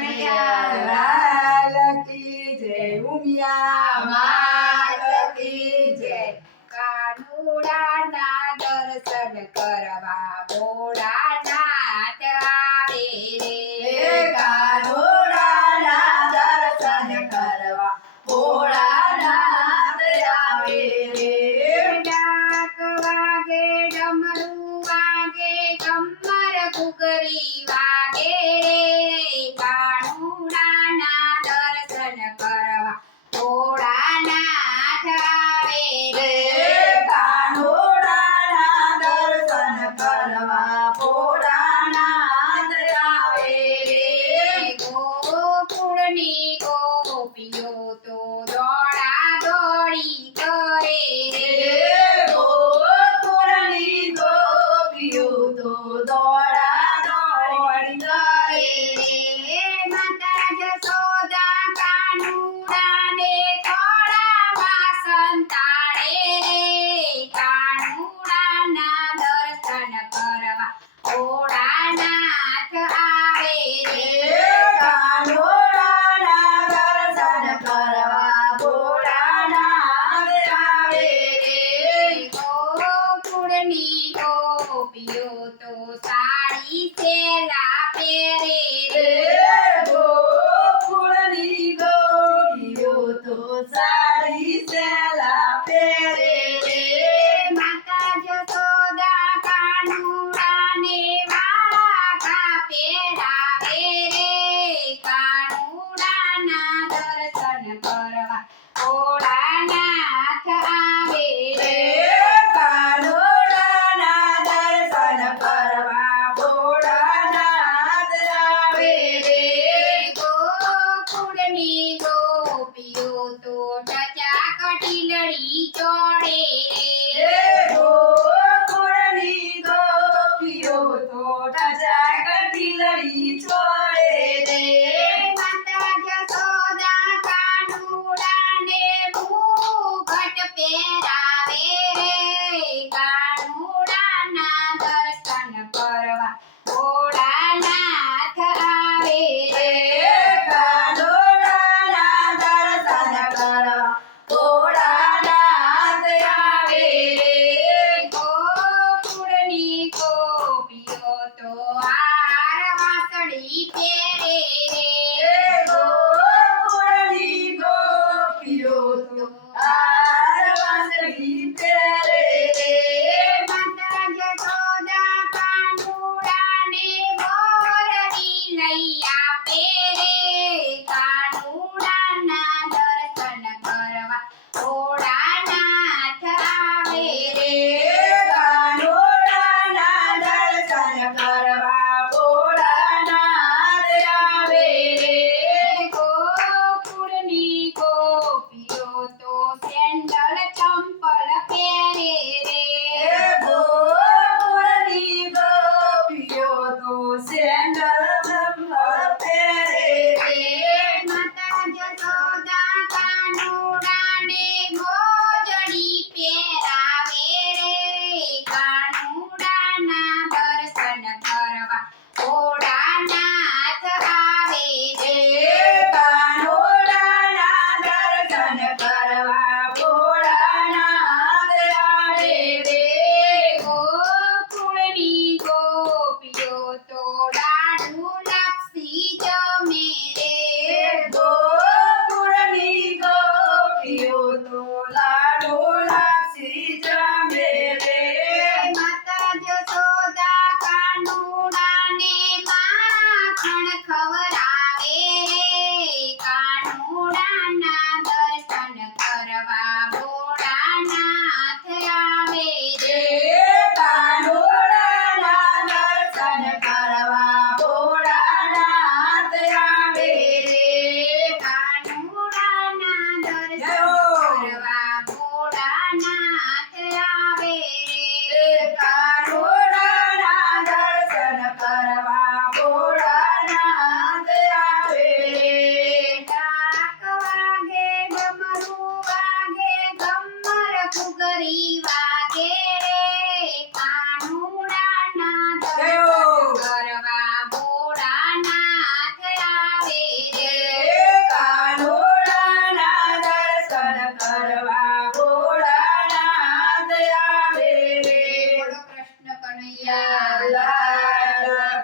લાલ કી જય ઉમિયા માત કી જય કાનુડાના દર્શન કરવા ભોળાનાથ આવે હે કાનુડાના દર્શન કરવા ભોળાનાથ આવે રે ડાક વાગે ડમરું વાગે કમર ઘૂઘરી વાગે રે કાનુડાના દર્શન કરવા ભોળાનાથ આવે રે રે કાનુડાના દર્શન કરવા ભોળાનાથ આવે રે ગોકુળની ગોપીઓ તો દોડા દોડી કરે રે ગોકુળની ગોપીઓ તો દોડા દોડી કરે માતા જશોદા કાનુડાને થોડામાં સંતાડે રે કાનુડાના દર્શન કરવા ભોળાનાથ આવે રે રે કાનુડાના દર્શન કરવા ભોળાનાથ આવે રે ગોકુળની ગોપીઓ તો સાડી સેલા પહેરે રે ગોકુળની ગોપીઓ તો સાડી સેલા પહેરે રે માતા જશોદા કાનુડાને વાઘા પહેરાવે રે કાનુડાના દર્શન કરવા ભોળાનાથ આવે રે રે કાનુડાના દર્શન કરવા ભોળાનાથ આવે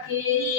સખી